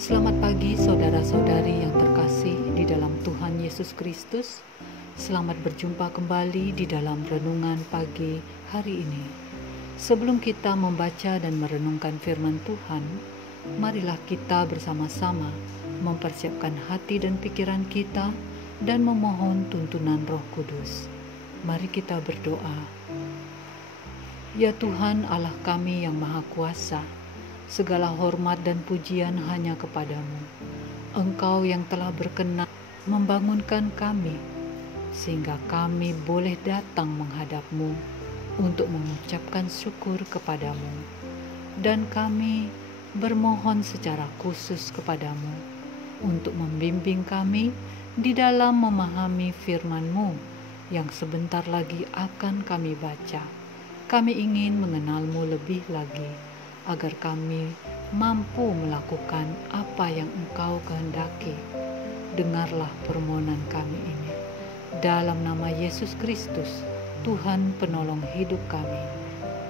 Selamat pagi saudara-saudari yang terkasih di dalam Tuhan Yesus Kristus. Selamat berjumpa kembali di dalam renungan pagi hari ini. Sebelum kita membaca dan merenungkan firman Tuhan, marilah kita bersama-sama mempersiapkan hati dan pikiran kita dan memohon tuntunan Roh Kudus. Mari kita berdoa. Ya Tuhan Allah kami yang Maha Kuasa, segala hormat dan pujian hanya kepadamu. Engkau yang telah berkenan membangunkan kami, sehingga kami boleh datang menghadap-Mu untuk mengucapkan syukur kepadamu. Dan kami bermohon secara khusus kepadamu untuk membimbing kami di dalam memahami firman-Mu yang sebentar lagi akan kami baca. Kami ingin mengenal-Mu lebih lagi, agar kami mampu melakukan apa yang Engkau kehendaki. Dengarlah permohonan kami ini. Dalam nama Yesus Kristus, Tuhan penolong hidup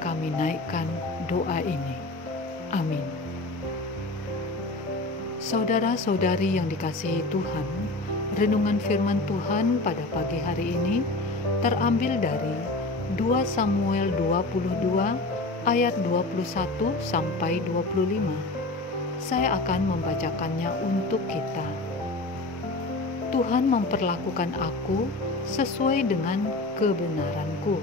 kami naikkan doa ini. Amin. Saudara-saudari yang dikasihi Tuhan, renungan firman Tuhan pada pagi hari ini terambil dari 2 Samuel 22 ayat 21 sampai 25. Saya akan membacakannya untuk kita. Tuhan memperlakukan aku sesuai dengan kebenaranku.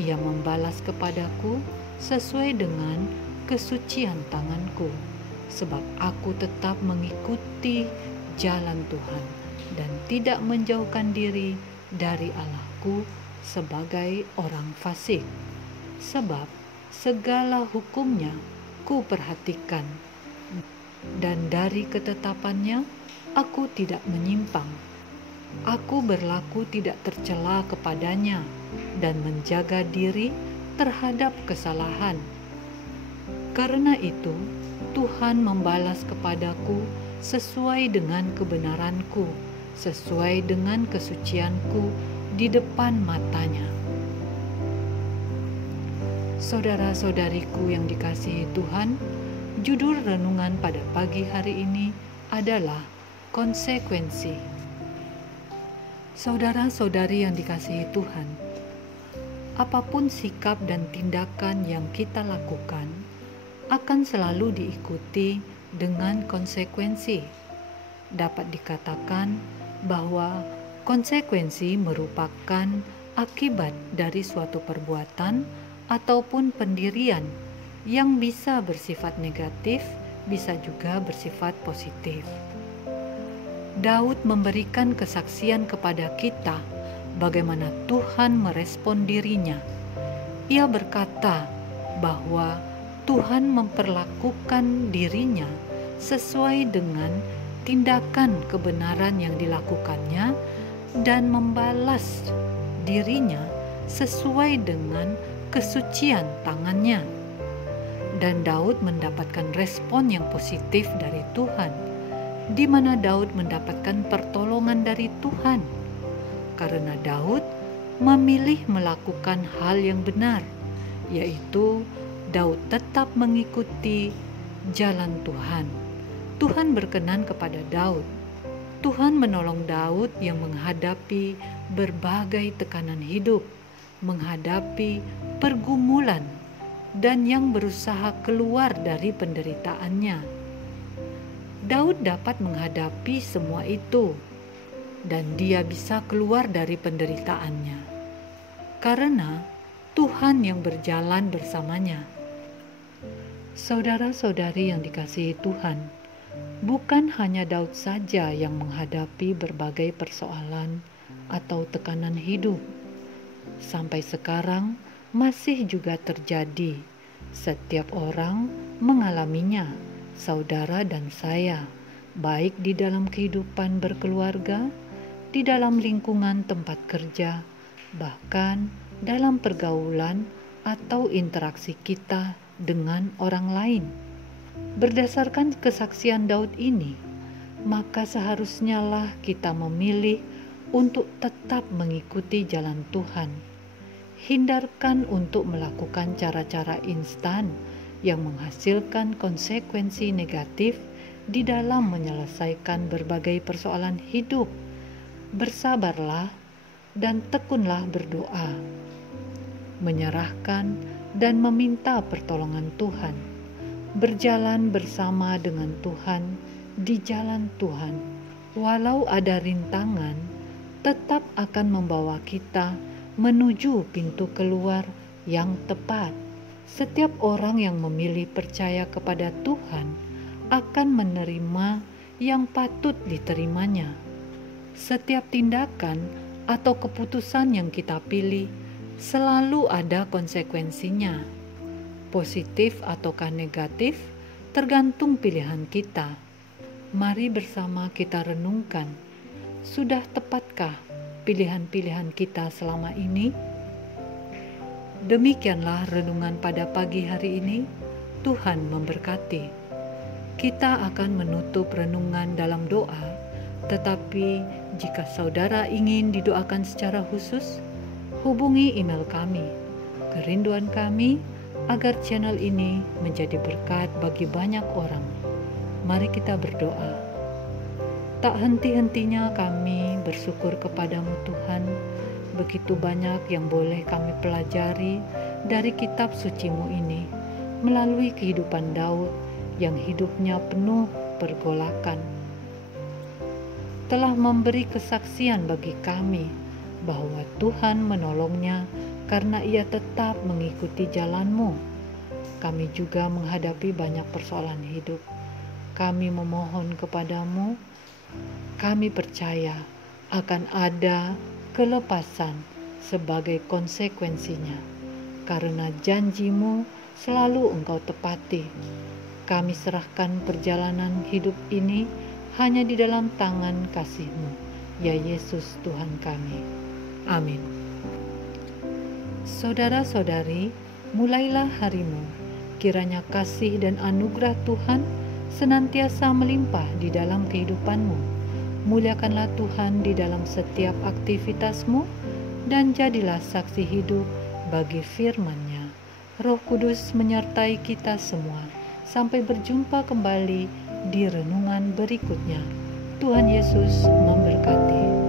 Ia membalas kepadaku sesuai dengan kesucian tanganku, sebab aku tetap mengikuti jalan Tuhan dan tidak menjauhkan diri dari Allahku sebagai orang fasik. Sebab segala hukumnya ku perhatikan, dan dari ketetapannya aku tidak menyimpang. Aku berlaku tidak tercela kepadanya dan menjaga diri terhadap kesalahan. Karena itu Tuhan membalas kepadaku sesuai dengan kebenaranku, sesuai dengan kesucianku di depan matanya. Saudara-saudariku yang dikasihi Tuhan, judul renungan pada pagi hari ini adalah konsekuensi. Saudara-saudari yang dikasihi Tuhan, apapun sikap dan tindakan yang kita lakukan akan selalu diikuti dengan konsekuensi. Dapat dikatakan bahwa konsekuensi merupakan akibat dari suatu perbuatan ataupun pendirian yang bisa bersifat negatif, bisa juga bersifat positif. Daud memberikan kesaksian kepada kita bagaimana Tuhan merespon dirinya. Ia berkata bahwa Tuhan memperlakukan dirinya sesuai dengan tindakan kebenaran yang dilakukannya dan membalas dirinya sesuai dengan kesucian tangannya. Dan Daud mendapatkan respon yang positif dari Tuhan, di mana Daud mendapatkan pertolongan dari Tuhan. Karena Daud memilih melakukan hal yang benar, yaitu Daud tetap mengikuti jalan Tuhan. Tuhan berkenan kepada Daud. Tuhan menolong Daud yang menghadapi berbagai tekanan hidup, menghadapi pergumulan, dan yang berusaha keluar dari penderitaannya. Daud dapat menghadapi semua itu, dan dia bisa keluar dari penderitaannya, karena Tuhan yang berjalan bersamanya. Saudara-saudari yang dikasihi Tuhan, bukan hanya Daud saja yang menghadapi berbagai persoalan atau tekanan hidup. Sampai sekarang masih juga terjadi. Setiap orang mengalaminya, saudara dan saya, baik di dalam kehidupan berkeluarga, di dalam lingkungan tempat kerja, bahkan dalam pergaulan atau interaksi kita dengan orang lain. Berdasarkan kesaksian Daud ini, maka seharusnya lah kita memilih untuk tetap mengikuti jalan Tuhan. Hindarkan untuk melakukan cara-cara instan yang menghasilkan konsekuensi negatif di dalam menyelesaikan berbagai persoalan hidup. Bersabarlah dan tekunlah berdoa, menyerahkan dan meminta pertolongan Tuhan, berjalan bersama dengan Tuhan di jalan Tuhan. Walau ada rintangan, tetap akan membawa kita menuju pintu keluar yang tepat. Setiap orang yang memilih percaya kepada Tuhan akan menerima yang patut diterimanya. Setiap tindakan atau keputusan yang kita pilih selalu ada konsekuensinya. Positif ataukah negatif, tergantung pilihan kita. Mari bersama kita renungkan, sudah tepatkah pilihan-pilihan kita selama ini? Demikianlah renungan pada pagi hari ini. Tuhan memberkati. Kita akan menutup renungan dalam doa. Tetapi jika saudara ingin didoakan secara khusus, hubungi email kami. Kerinduan kami agar channel ini menjadi berkat bagi banyak orang. Mari kita berdoa. Tak henti-hentinya kami bersyukur kepadamu Tuhan. Begitu banyak yang boleh kami pelajari dari kitab suci-Mu ini melalui kehidupan Daud yang hidupnya penuh pergolakan. Telah memberi kesaksian bagi kami bahwa Tuhan menolongnya karena ia tetap mengikuti jalan-Mu. Kami juga menghadapi banyak persoalan hidup. Kami memohon kepadamu, kami percaya akan ada kelepasan sebagai konsekuensinya, karena janji-Mu selalu Engkau tepati. Kami serahkan perjalanan hidup ini hanya di dalam tangan kasih-Mu, ya Yesus Tuhan kami. Amin. Saudara-saudari, mulailah harimu. Kiranya kasih dan anugerah Tuhan senantiasa melimpah di dalam kehidupanmu. Muliakanlah Tuhan di dalam setiap aktivitasmu dan jadilah saksi hidup bagi firman-Nya. Roh Kudus menyertai kita semua. Sampai berjumpa kembali di renungan berikutnya. Tuhan Yesus memberkati.